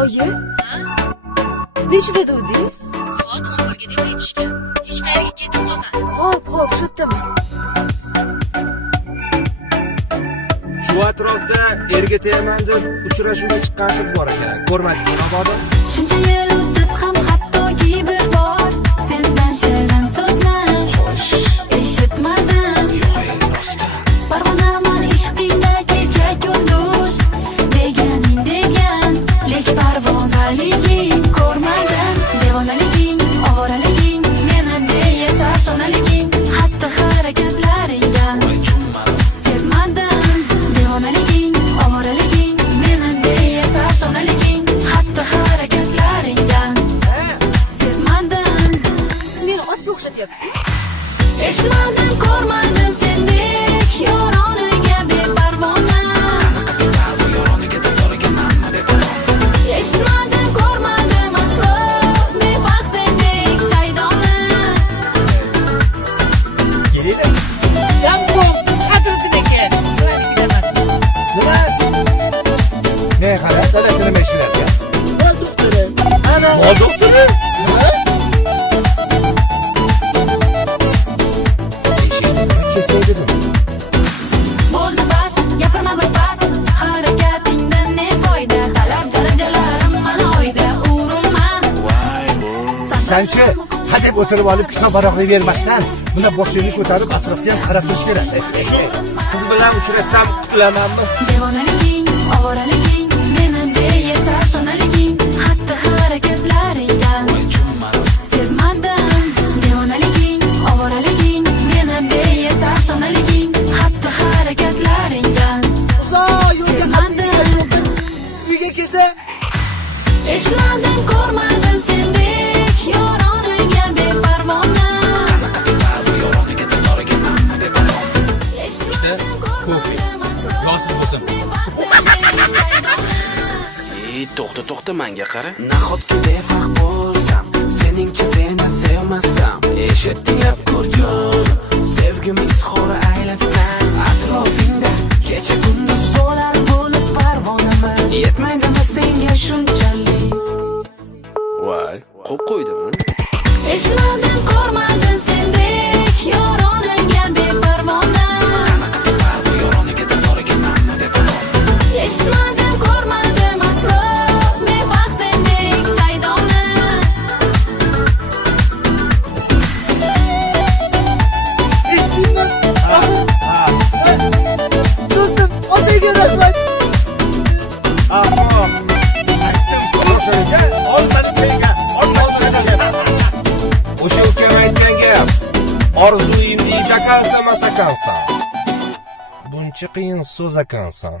Oyi, nechida degdingiz? Soat 11 ga deb aytishgan. Hech qayerga ketib qolma. Xo'p, shu yerdaman. Shu atrofda erga tegaman deb uchrashuvga chiqqan qiz bor ekan. Ko'rmadingizmi mabodo? Shuncha yil o'tib ham hattoki bir bor sendan shirin so'zni eshitmadim. Parvonaman ishqingda kecha kunduz deganing degan, lek parvonaliging ko'rmadim. Devonaliging, ovoraliging, meni deya sarsonaliging, xatti harakatlaringdan sezmadim. Devonaliging, ovoraliging, meni deya sarsonaliging, xatti harakatlaringdan sezmadim. Meni otga o'xshatyapsiz. Eshitmadim, ko'rmadim sendek yoroniga beparvona. Eshitmadim, ko'rmadim aslo befarq sendek shaydona. Kelinglar. Jambo, atrofida ekan. Nima? Ne qara, dadasi nima ishlayapti? Mol doktori. Ana, mol doktori? Bo'ldi bas, gapirma bir pas, harakatingdan ne foyda? Talab darajalarim mana oyda urilma. Sanchi hadeb o'tirib olib kitob varaqni bermasdan, buni boshingni ko'tarib atrofga ham qarab turish kerak. Shu qiz bilan uchrashsam qutulamanmi? Devonaliging, ovoraliging, meni deya sarsonaliging, xatti harakatlaringdan sezmadim. Devonaliging, ovoraliging, meni deya sarsonaliging, xatti harakatlaringdan sezmadim. Uyga kelsa, Eshitmadim, ko'rmadim sendek yoroniga beparvona. Eshitmadim, ko'rmadim aslo yolsiz bo'lsin. befarq sendek shaydona. To'xta menga qara. Nahotki befarq bo'lsam, seningcha seni sevmasam, eshitdinglar ko'rjon, sevgim izhori aylasam, atrofingda kecha kunduz solar bo'lib parvonaman. Yetmaydimi senga shunchalik? Voy, qo'p qo'ydimi? Eshitmadim, ko'rmadim sendek yoroniga beparvona. Eshitmadim, ko'rmadim aslo befarq sendek shaydona. Eshitdingmi? Do'stim, otaga rahmat. ammo o'sha ukam aytgan gap. Orzuingni jakansan, masakansan. Buncha qiyin so'z ekansan.